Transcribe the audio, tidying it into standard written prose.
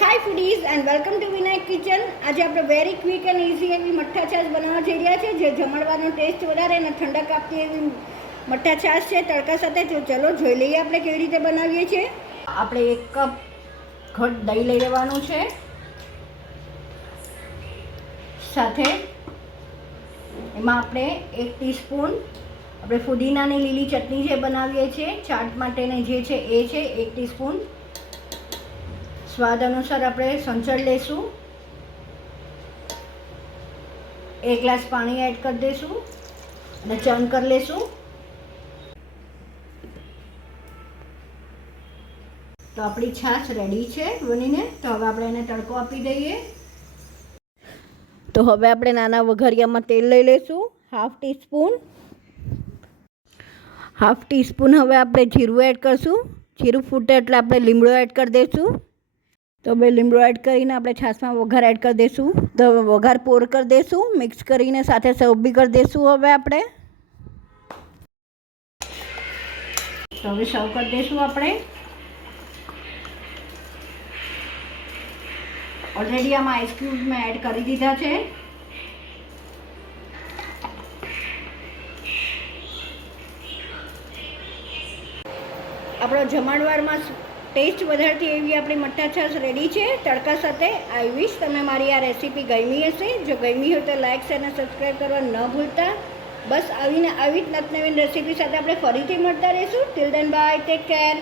Hi foodies and welcome to Vinayak kitchen. આજે આપણે very quick and easy એવી મઠ્ઠા છાશ બનાવવા જઈ રહ્યા છે, જે જમણવારનો ટેસ્ટ વધારે અને ઠંડક આપતી એવી મઠ્ઠા છાશ છે તડકા સાથે. તો ચલો જોઈ લઈએ આપણે કેવી રીતે બનાવીએ છીએ. આપણે 1 કપ ઘટ દહીં લઈ લેવાનું છે. સાથે એમાં આપણે 1 ટીસ્પૂન આપણે ફુદીનાની લીલી ચટણી જે બનાવીએ છીએ ચાટ માટેની જે છે એ છે 1 ટીસ્પૂન. સ્વાદ અનુસાર આપણે સંચળ લઈશું. 1 ગ્લાસ પાણી એડ કરી દઈશું અને ચર્ન કરી લઈશું. તો આપણી છાશ રેડી છે બનીને. તો હવે આપણે એને તડકો આપી દઈએ. તો હવે આપણે નાના વઘારિયામાં તેલ લઈ લઈશું, હાફ ટીસ્પૂન. હવે આપણે જીરું એડ કરીશું. જીરું ફૂટે એટલે આપણે લીમડો એડ કરી દઈશું. તો બે લીમડો એડ કરીને આપણે છાશમાં વઘાર એડ કરી દઈશું. તો વઘાર પોર કરી દઈશું, મિક્સ કરીને સાથે સર્વ બી કરી દઈશું. હવે આપણે તો હવે સર્વ કરી દઈશું. આપણે ઓલરેડી આમાં આઈસ ક્યુબ્સ મેં એડ કરી દીધા છે. આપણો જમણવારમાં ટેસ્ટ વધારતી એવી આપણી મઠ્ઠા છાશ રેડી છે તડકા સાથે. આઈ વિશ તમે મારી આ રેસીપી ગમી હશે. જો ગમી હોય તો લાઇક શેર અને સબસ્ક્રાઈબ કરવા ન ભૂલતા. બસ આવી જ નવીન રેસીપી સાથે આપણે ફરીથી મળતા રહીશું. Till then by, take care.